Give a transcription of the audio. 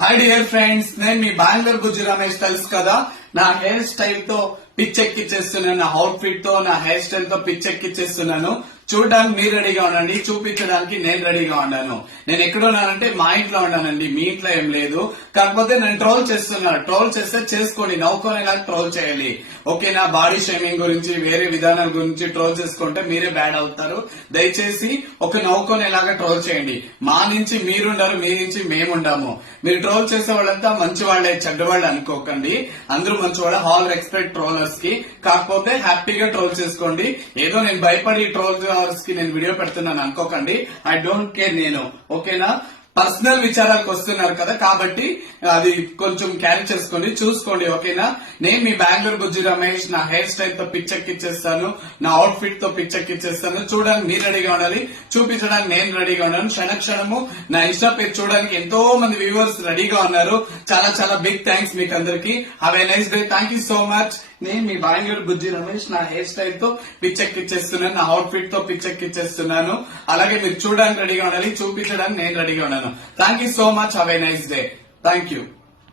Hi dear friends, నేను మీ బెంగళూరు బుజ్జి రమేష్. తెలుసు కదా, నా హెయిర్ స్టైల్ తో పిచ్చెక్కిచ్చేస్తున్నాను. నా అవుట్ ఫిట్ తో, నా హెయిర్ స్టైల్ తో పిచ్చెక్కిచ్చేస్తున్నాను. చూడడానికి మీరు రెడీగా ఉండండి, చూపించడానికి నేను రెడీగా ఉన్నాను. నేను ఎక్కడున్నానంటే మా ఇంట్లో ఉన్నానండి, మీ ఇంట్లో ఏం లేదు. కాకపోతే నేను ట్రోల్ చేస్తున్నాను. ట్రోల్ చేస్తే చేసుకోండి, నవ్వుకునేలా ట్రోల్ చేయాలి. ఓకేనా? బాడీ షేమింగ్ గురించి, వేరే విధానాల గురించి ట్రోల్ చేసుకుంటే మీరే బ్యాడ్ అవుతారు. దయచేసి ఒక నవ్వుకునేలాగా ట్రోల్ చేయండి. మా నుంచి మీరుండరు, మీ నుంచి మేముండాము. మీరు ట్రోల్ చేసే వాళ్ళంతా మంచి వాళ్లే, చెడ్డవాళ్ళు అనుకోకండి. అందరూ మంచి వాళ్ళ. ఆల్ రెస్పెక్ట్ ట్రోలర్స్ కి. కాకపోతే హ్యాపీగా ట్రోల్ చేసుకోండి. ఏదో నేను భయపడి ట్రోల్ కి నేను వీడియో పెడుతున్నాను అనుకోకండి. I don't care. నేను ఓకేనా? పర్సనల్ విచారాలకు వస్తున్నారు కదా, కాబట్టి అది కొంచెం క్యారీ చేసుకోండి, చూసుకోండి. ఓకేనా? నేను మీ బెంగళూరు బుజ్జి రమేష్. నా హెయిర్ స్టైల్ తో పిచ్చెక్కిచ్చేస్తాను, నా అవుట్ ఫిట్ తో పిచ్చెక్కిచ్చేస్తాను. చూడడానికి మీరు రెడీగా ఉండాలి, చూపించడానికి నేను రెడీగా ఉన్నాను. క్షణక్షణము నా ఇన్స్టా పేజ్ చూడడానికి ఎంతో మంది వ్యూవర్స్ రెడీగా ఉన్నారు. చాలా చాలా బిగ్ థ్యాంక్స్ మీకు అందరికి. Have a nice day. Thank you so much. నేను మీ బెంగళూరు బుజ్జి రమేష్. నా హెయిర్ స్టైల్ తో పిచ్చెక్కిచ్చేస్తున్నాను, నా అవుట్ ఫిట్ తో పిచ్చెక్కిచ్చేస్తున్నాను. అలాగే మీరు చూడడానికి రెడీగా ఉండాలి, చూపించడానికి నేను రెడీగా ఉన్నాను. Thank you so much. Have a nice day. Thank you.